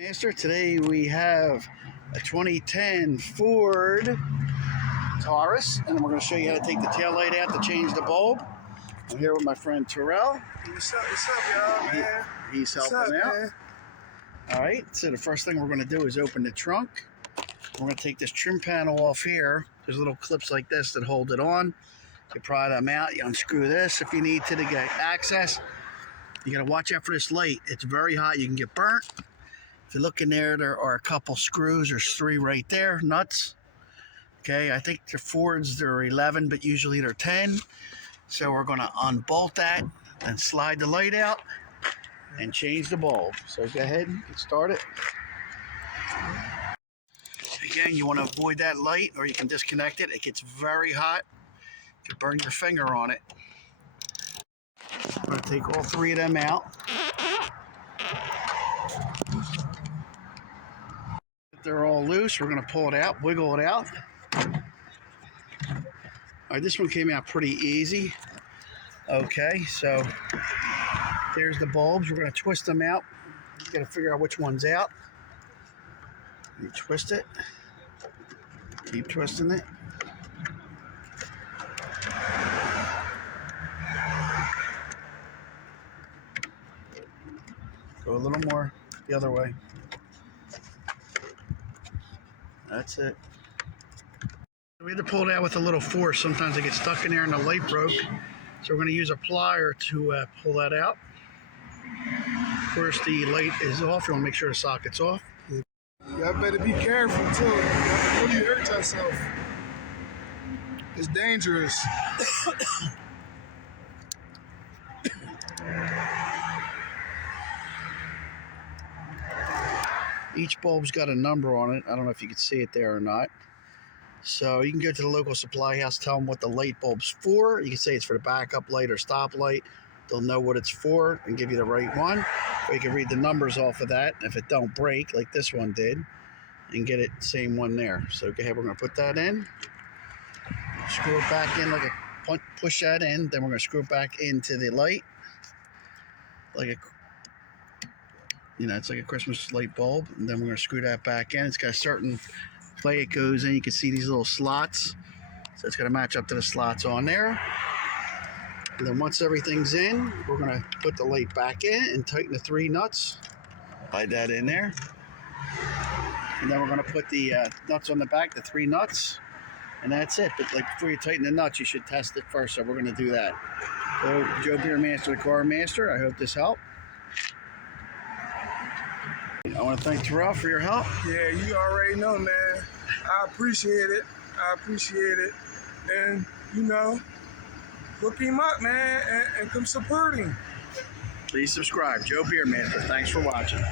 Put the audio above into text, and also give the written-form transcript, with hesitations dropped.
Master, today we have a 2010 Ford Tarus, and we're going to show you how to take the tail light out to change the bulb. I'm here with my friend Terrell. What's up, y'all, man? He's helping out. Man? All right, so the first thing we're going to do is open the trunk. We're going to take this trim panel off here. There's little clips like this that hold it on. You pry them out, you unscrew this if you need to get access. You got to watch out for this light. It's very hot, you can get burnt. If you look in there, there are a couple screws. There's 3 right there, nuts. Okay, I think the Fords, they're 11, but usually they're 10. So we're gonna unbolt that and slide the light out and change the bulb. So go ahead and get started. Again, you wanna avoid that light or you can disconnect it. It gets very hot. You can burn your finger on it. I'm gonna take all 3 of them out. They're all loose. We're going to pull it out, wiggle it out. All right, this one came out pretty easy. Okay, so there's the bulbs. We're going to twist them out. You got to figure out which one's out. You twist it. Keep twisting it. Go a little more the other way. That's it. We had to pull it out with a little force. Sometimes it gets stuck in there and the light broke. So we're going to use a plier to pull that out. Of course, the light is off. You want to make sure the socket's off. Y'all better be careful too. Before you hurt yourself. It's dangerous. Each bulb's got a number on it. I don't know if you can see it there or not. So you can go to the local supply house, tell them what the light bulb's for. You can say it's for the backup light or stop light. They'll know what it's for and give you the right one. Or you can read the numbers off of that. If it don't break, like this one did, and get it same one there. So go ahead, we're gonna put that in. Screw it back in like a, push that in. Then we're gonna screw it back into the light. Like a, you know, it's like a Christmas light bulb, and then we're going to screw that back in. It's got a certain way it goes in. You can see these little slots, so it's going to match up to the slots on there. And then once everything's in, we're going to put the light back in and tighten the 3 nuts. Slide that in there. And then we're going to put the nuts on the back, the 3 nuts, and that's it. But like before you tighten the nuts, you should test it first, so we're going to do that. So, Joe Beer Master, the Car Master, I hope this helped. I want to thank Terrell for your help. Yeah, you already know, man. I appreciate it. And, you know, look him up, man, and come support him. Please subscribe. Joe Beer Master. Thanks for watching.